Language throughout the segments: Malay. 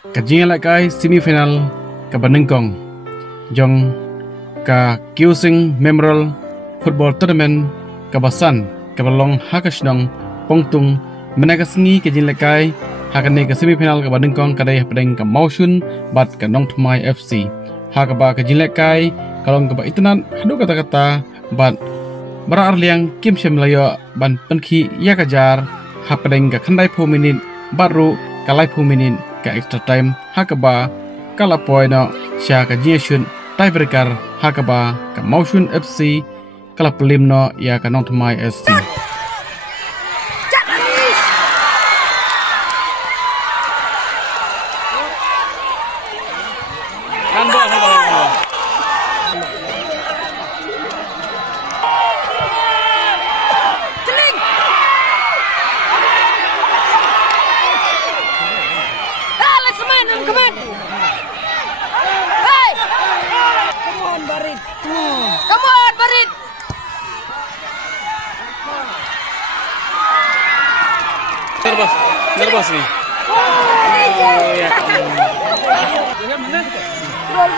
Kajing lakai semifinal ka Banengkong jong ka Kiusing Memorial Football Tournament ka Basan ka balong hakasnong pongtung menagasngi kajing lakai hakane ka semifinal ka Banengkong kadai pedeng ka Maushun bat ka Nongthmai FC hakaba kajing lakai kalong ka ba itanan hadu kata-kata bat barar liang Kim Shem Layo ban penki ya kajar hapedeng ka khandai 4 minit baru kalai 4 minit ka extra time hakaba kala poino sya ka jeshun tiebreaker hakaba ka Maushun FC kala pelimno ya ka Nongthmai FC nervous nih. Gol.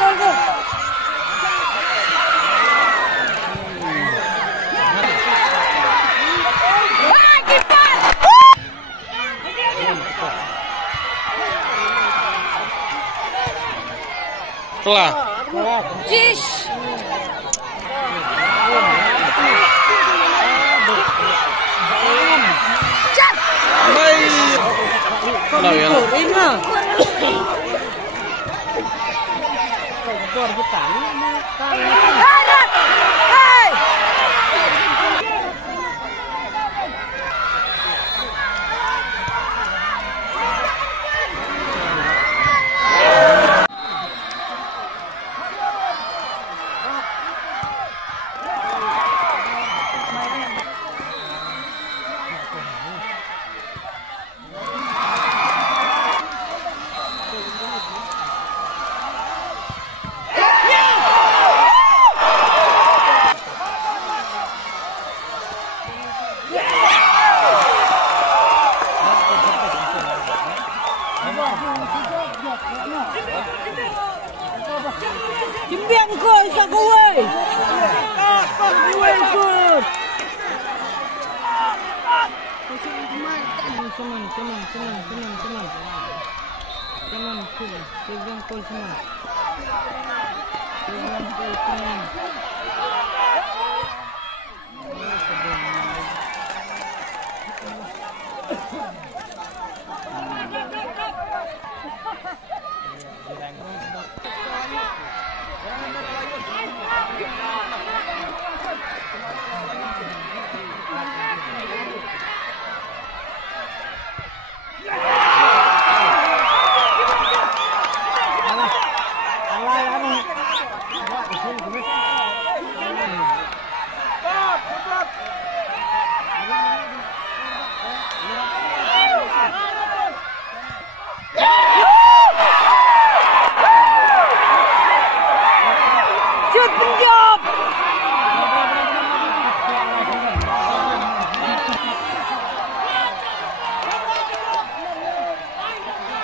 Telah. Jish. Tahu ya. Kimbiang ko sa kuway.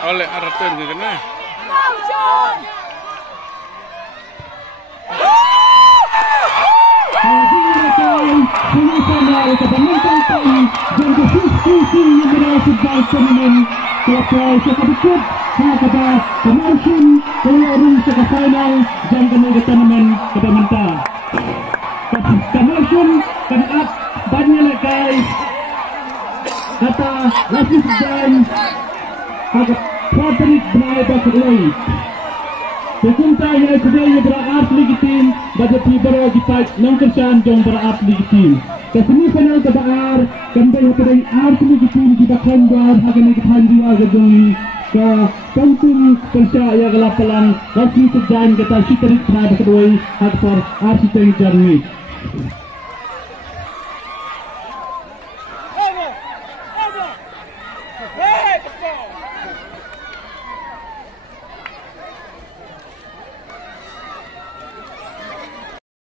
Oleh aratur gitu kan? Patrick Bnaibak Roy. Sekuntai today berarti legitim bagi pibero di fight nongkersan jong berarti legitim. Ke semifinal ke baar kembali today arti legitim di bakal bar hagan ke dua gedung ke penting percaya gelapalan rasmi sejan kita Patrick Bnaibak Roy hak for arti Germany.